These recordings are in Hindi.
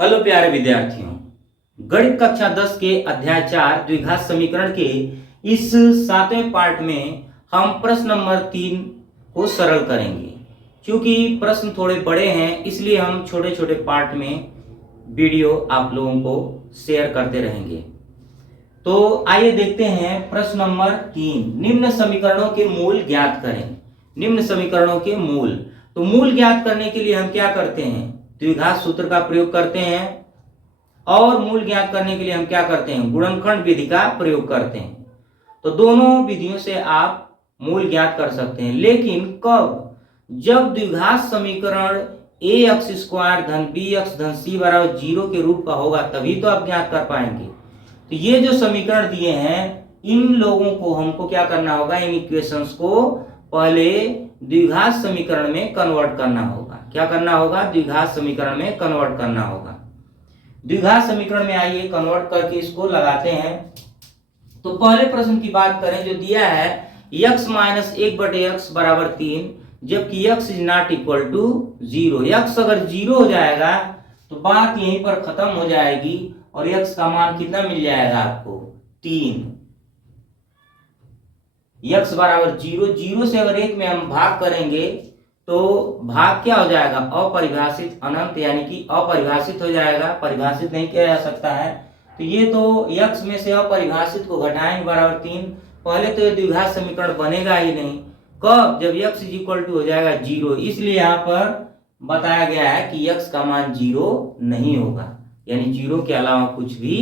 हेलो प्यारे विद्यार्थियों, गणित कक्षा 10 के अध्याय 4 द्विघात समीकरण के इस 7वें पार्ट में हम प्रश्न नंबर 3 को सरल करेंगे। क्योंकि प्रश्न थोड़े बड़े हैं इसलिए हम छोटे छोटे पार्ट में वीडियो आप लोगों को शेयर करते रहेंगे। तो आइए देखते हैं प्रश्न नंबर 3। निम्न समीकरणों के मूल ज्ञात करें। निम्न समीकरणों के मूल, तो मूल ज्ञात करने के लिए हम क्या करते हैं? द्विघात सूत्र का प्रयोग करते हैं। और मूल ज्ञात करने के लिए हम क्या करते हैं? गुणनखंड विधि का प्रयोग करते हैं। तो दोनों विधियों से आप मूल ज्ञात कर सकते हैं, लेकिन कब? जब द्विघात समीकरण ax² धन bx धन c बराबर 0 के रूप का होगा तभी तो आप ज्ञात कर पाएंगे। तो ये जो समीकरण दिए हैं इन लोगों को हमको क्या करना होगा? इन इक्वेशंस को पहले द्विघात समीकरण में कन्वर्ट करना होगा। क्या करना होगा? द्विघात समीकरण में कन्वर्ट करना होगा। द्विघात समीकरण में आइए कन्वर्ट करके इसको लगाते हैं। तो पहले प्रश्न की बात करें जो दिया है x माइनस 1/x बराबर 3, जबकि x is not equal to 0। x अगर 0 हो जाएगा तो बात यहीं पर खत्म हो जाएगी और x का मान कितना मिल जाएगा आपको? 3। x बराबर 0, 0 से अगर 1 में हम भाग करेंगे तो भाग क्या हो जाएगा? अपरिभाषित अनंत, यानी कि अपरिभाषित हो जाएगा, परिभाषित नहीं किया जा सकता है। तो ये तो x में से अपरिभाषित को घटाएंगे बराबर 3। पहले तो ये द्विघात समीकरण बनेगा ही नहीं। कब? जब x इज इक्वल टू हो जाएगा 0। इसलिए यहाँ पर बताया गया है कि x का मान 0 नहीं होगा, यानी 0 के अलावा कुछ भी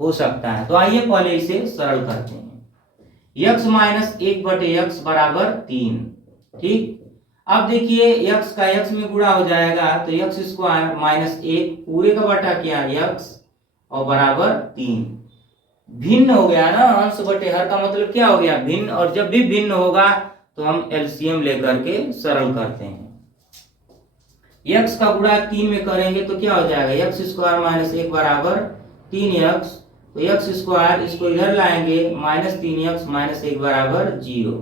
हो सकता है। तो आइए पहले इसे सरल करते हैं। x माइनस 1/x बराबर 3। ठीक, अब देखिए x का x में गुणा हो जाएगा तो x² माइनस 1 पूरे का बटा क्या? x और बराबर 3। भिन्न हो गया ना, अंश बटे हर का मतलब क्या हो गया? भिन्न। और जब भी भिन्न होगा तो हम एलसीएम लेकर के सरल करते हैं। x का गुणा 3 में करेंगे तो क्या हो जाएगा? x² माइनस 1 बराबर 3x। तो x², इसको इधर लाएंगे, माइनस 3x माइनस 1 बराबर 0।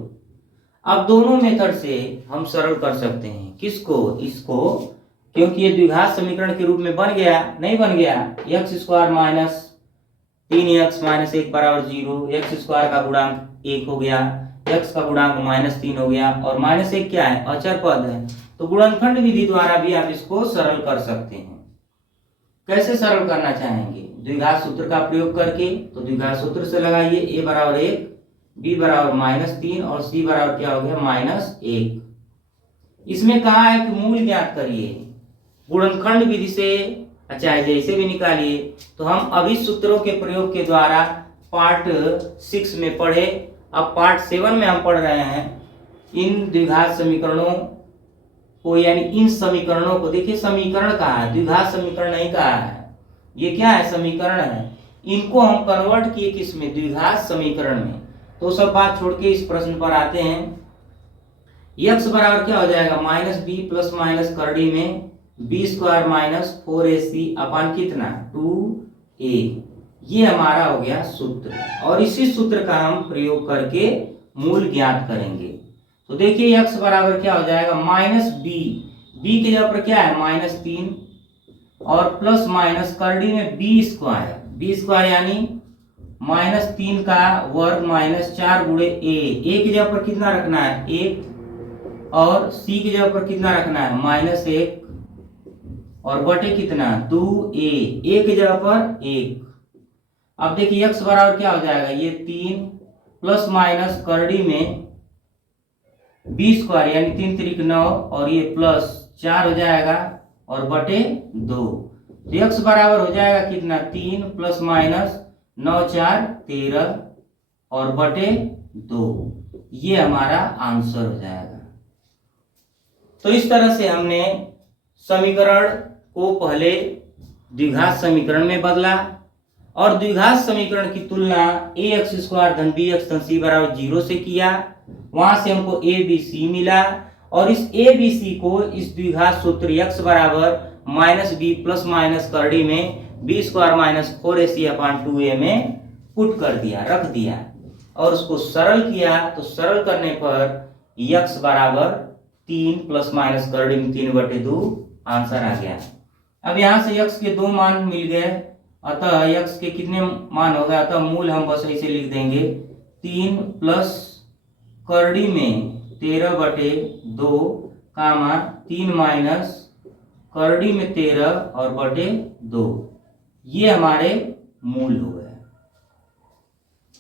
अब दोनों मेथड से हम सरल कर सकते हैं। किसको? इसको, क्योंकि ये द्विघात समीकरण के रूप में बन गया, नहीं बन गया? x² माइनस 3x माइनस 1 बराबर 0। x² का गुणांक 1 हो गया, x का गुणांक माइनस 3 हो गया और माइनस 1 क्या है? अचर पद है। तो गुणनखंड विधि द्वारा भी आप इसको सरल कर सकते हैं। कैसे सरल करना चाहेंगे? द्विघात सूत्र का प्रयोग करके। तो द्विघात सूत्र से लगाइए, a बराबर 1, b बराबर माइनस 3 और c बराबर क्या हो गया? माइनस 1। इसमें कहा है कि मूल ज्ञात करिए। गुणनखंड विधि से चाहे जैसे भी निकालिए। तो हम अभी सूत्रों के प्रयोग के द्वारा पार्ट 6 में पढ़े, अब पार्ट 7 में हम पढ़ रहे हैं इन द्विघात समीकरणों को, यानी इन समीकरणों को। देखिए समीकरण कहा है, द्विघात समीकरण नहीं कहा है। ये क्या है? समीकरण है। इनको हम कन्वर्ट किए किसमें? द्विघात समीकरण में। तो सब बात छोड़ के इस प्रश्न पर आते हैं। x बराबर क्या हो जाएगा? माइनस बी प्लस माइनस करड़ी में b² माइनस 4ac अपन कितना? 2a। ये हमारा हो गया सूत्र, और इसी सूत्र का हम प्रयोग करके मूल ज्ञात करेंगे। तो देखिए x बराबर क्या हो जाएगा? माइनस b के जगह पर क्या है? माइनस 3 और प्लस माइनस करड़ी में b² यानी माइनस 3 का वर्ग माइनस 4 गुणे a की जगह पर कितना रखना है? 1 और c की जगह पर कितना रखना है? माइनस 1 और बटे कितना? 2a, a की जगह पर 1। अब देखिए x बराबर क्या हो जाएगा? ये 3 प्लस माइनस करड़ी में b² यानी 3 त्रिक 9 और ये प्लस 4 हो जाएगा और बटे 2। तो x बराबर हो जाएगा कितना? 3 प्लस माइनस 9 4 13 और बटे 2। ये हमारा आंसर हो जाएगा। तो इस तरह से हमने समीकरण को पहले द्विघात समीकरण में बदला और द्विघात समीकरण की तुलना ax² धन bx धन c बराबर 0 से किया। वहां से हमको abc मिला और इस abc को इस द्विघात सूत्र x बराबर माइनस b प्लस माइनस करड़ी में b² माइनस 4ac अपान 2a में पुट कर दिया, रख दिया और उसको सरल किया। तो सरल करने पर x बराबर 3 प्लस माइनस करड़ी में 3/2 आंसर आ गया। अब यहाँ से x के 2 मान मिल गए, अतः x के कितने मान हो गए, अतः मूल हम बस ऐसे लिख देंगे 3 प्लस करड़ी में 13/2 कामा 3 माइनस करड़ी में 13 और बटे 2, ये हमारे मूल हो गए।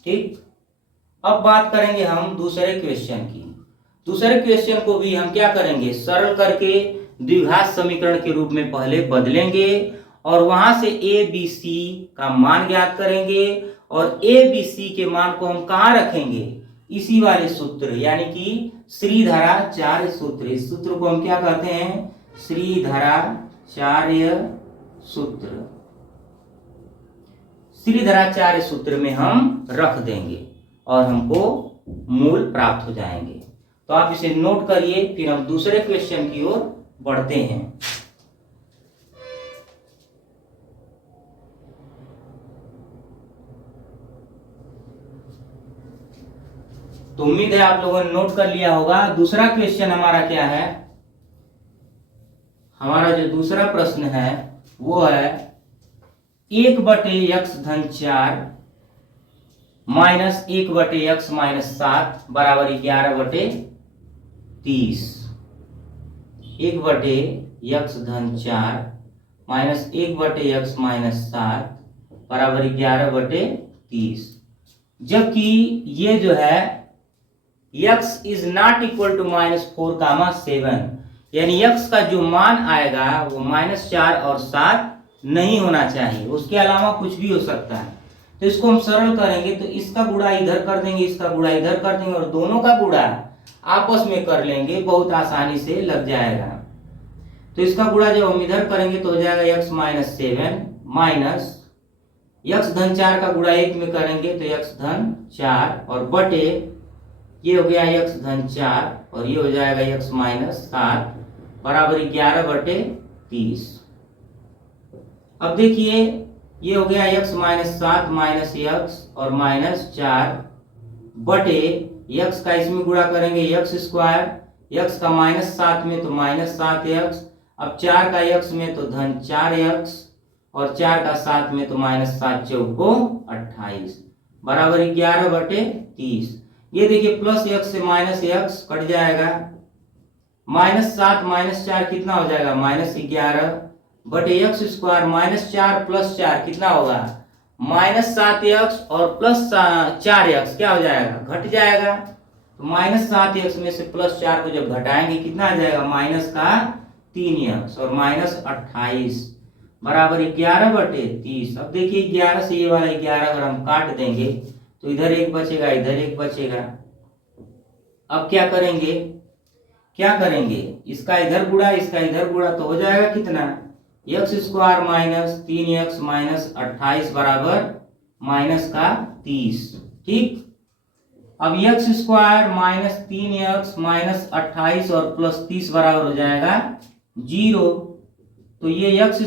ठीक, अब बात करेंगे हम दूसरे क्वेश्चन की। दूसरे क्वेश्चन को भी हम क्या करेंगे, सरल करके द्विघात समीकरण के रूप में पहले बदलेंगे और वहां से ए बी सी का मान ज्ञात करेंगे और ए बी सी के मान को हम कहाँ रखेंगे, इसी वाले सूत्र यानी कि श्रीधराचार्य सूत्र। इस सूत्र को हम क्या कहते हैं, श्रीधराचार्य सूत्र। श्रीधराचार्य सूत्र में हम रख देंगे और हमको मूल प्राप्त हो जाएंगे। तो आप इसे नोट करिए, फिर हम दूसरे क्वेश्चन की ओर बढ़ते हैं। तो उम्मीद है आप लोगों ने नोट कर लिया होगा। दूसरा क्वेश्चन हमारा क्या है, हमारा जो दूसरा प्रश्न है वो है 1/x-4 माइनस 1/x-7 बराबर 11/30। 1/x-4 माइनस 1/x-7 बराबर 11/30। जबकि ये जो है x is not equal to -4, यानी x का जो मान आएगा वो -4 और 7 नहीं होना चाहिए, उसके अलावा कुछ भी हो सकता है। तो इसको हम सरल करेंगे तो इसका गुणा इधर कर देंगे, इसका गुणा इधर कर देंगे और दोनों का गुणा आपस में कर लेंगे, बहुत आसानी से लग जाएगा। तो इसका गुणा जब हम इधर करेंगे तो हो जाएगा x - 7 माइनस x-4 का गुणा 1 में करेंगे तो x-4 और बटे ये हो गया x-4 और ये हो जाएगा x - 7 बराबर 11/30। अब देखिए ये हो गया x - 7 माइनस x और -4 बटे x का इसमें गुणा करेंगे x², x का -7 में तो -7x, अब 4 का x में तो +4x और 4 का 7 में तो -7 चौको 28 बराबर 11/30। ये देखिए प्लस x से -x कट जाएगा, -7 -4 कितना हो जाएगा, -11 बटे x² -4 + 4 कितना होगा, -7x और +4x क्या हो जाएगा, घट जाएगा। तो -7x में से +4 को जब घटाएंगे कितना आ जाएगा, -3x और -28 बराबर 11/30। अब देखिए 11 से ये वाला 11 अगर हम काट देंगे तो इधर 1 बचेगा, इधर 1 बचेगा। अब क्या करेंगे, इसका इधर गुणा इसका इधर गुणा तो हो जाएगा कितना, x² - 3x - 28 बराबर -30। ठीक, अब x² - 3x - 28 और +30 बराबर हो जाएगा 0। तो ये x² -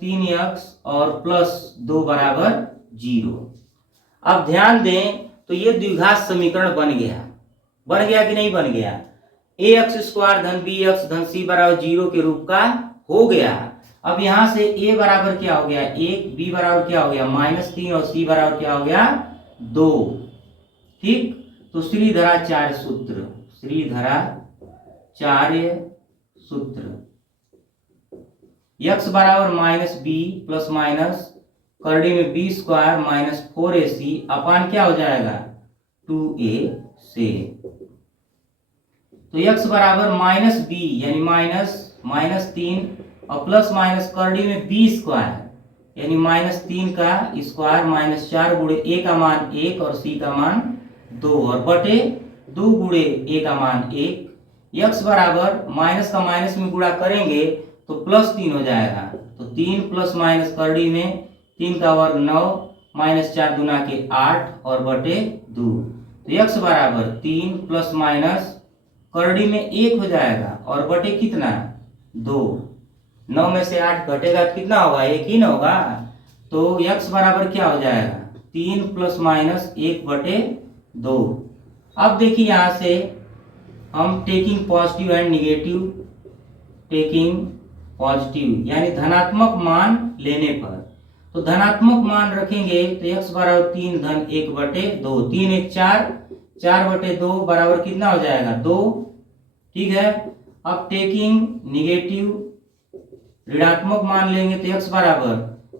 3x और +2 बराबर 0। अब ध्यान दें तो ये द्विघात समीकरण बन गया कि नहीं बन गया, ax² - bx - c बराबर 0 के रूप का हो गया। अब यहां से a बराबर क्या हो गया 1, b बराबर क्या हो गया -3 और c बराबर क्या हो गया 2। ठीक, तो श्रीधराचार्य सूत्र x बराबर -b प्लस माइनस करड़ी में b² - 4ac अपान क्या हो जाएगा 2ac। तो x बराबर -b यानी -3 और प्लस माइनस करड़ी में b² यानी -3 का स्क्वायर -4 गुणे a का मान 1 और c का मान 2 और बटे 2 गुणे a का मान 1। x बराबर माइनस का माइनस में गुणा करेंगे तो +3 हो जाएगा, तो 3 प्लस माइनस करड़ी में 3 का वर्ग 9 -4 दूना के 8 और बटे 2। तो x बराबर 3 प्लस माइनस करड़ी में 1 हो जाएगा और बटे कितना 2। 9 में से 8 घटेगा तो कितना होगा, 1 ही ना होगा। तो x बराबर क्या हो जाएगा 3 प्लस माइनस 1 बटे 2। अब देखिए यहां से हम taking positive and negative, taking positive यानी धनात्मक मान लेने पर। तो धनात्मक मान रखेंगे तो x बराबर 3 धन 1/2, 3 1 4, 4/2 बराबर कितना हो जाएगा 2। ठीक है, अब टेकिंग निगेटिव ऋणात्मक मान लेंगे तो x बराबर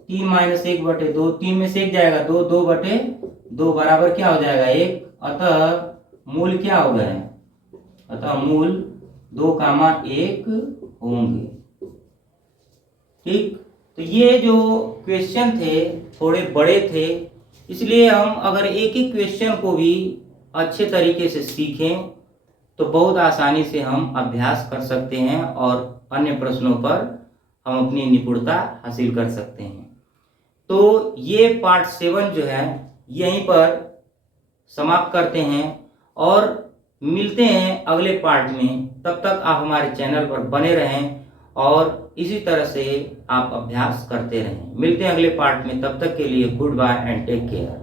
3 - 1/2, 3 में से 1 जाएगा 2, 2/2 बराबर क्या हो जाएगा 1। अतः मूल क्या हो गए, अतः मूल 2,1 होंगे। ठीक, तो ये जो क्वेश्चन थे थोड़े बड़े थे, इसलिए हम अगर एक ही क्वेश्चन को भी अच्छे तरीके से सीखें तो बहुत आसानी से हम अभ्यास कर सकते हैं और अन्य प्रश्नों पर हम अपनी निपुणता हासिल कर सकते हैं। तो ये पार्ट 7 जो है यहीं पर समाप्त करते हैं और मिलते हैं अगले पार्ट में। तब तक आप हमारे चैनल पर बने रहें और इसी तरह से आप अभ्यास करते रहें। मिलते हैं अगले पार्ट में, तब तक के लिए goodbye and take care.